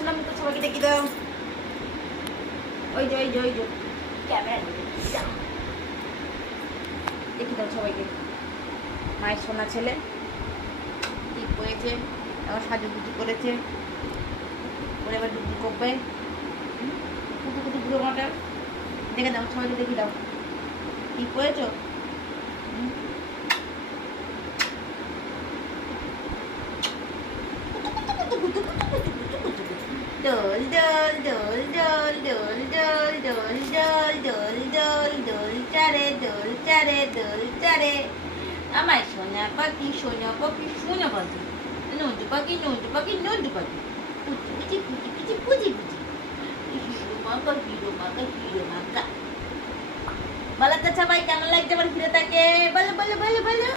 সোনা মুখটা সবাইকে দেখি দাও। ওই যে ওই যে ওই যে ক্যামেরা দেখি দাও সবাইকে। মায়ের সোনা ছেলে ঠিক হয়েছে, এবার সাজুগুজু করেছে, ওরে এবার ডুবু করবে। কুটু কুটু বুড়ো মাটা দেখে দাও, সবাইকে দেখি দাও ঠিক হয়েছো। দোল দোল দোল দোল দোল দোল দোল দোল দোল দোল দোল চারে দোল চারে দোল চারে। আমার সোনা পাখি সোনা পাখি সোনা পাখি, নন্দু পাখি নন্দু পাখি নন্দু পাখি, পুচি পুচি পুচি পুচি পুচি, হিরো মাকা হিরো মাকা হিরো মাকা। বলো তো সবাই কেমন লাগছে আমার ফিরে থাকে, বলো বলো বলো বলো।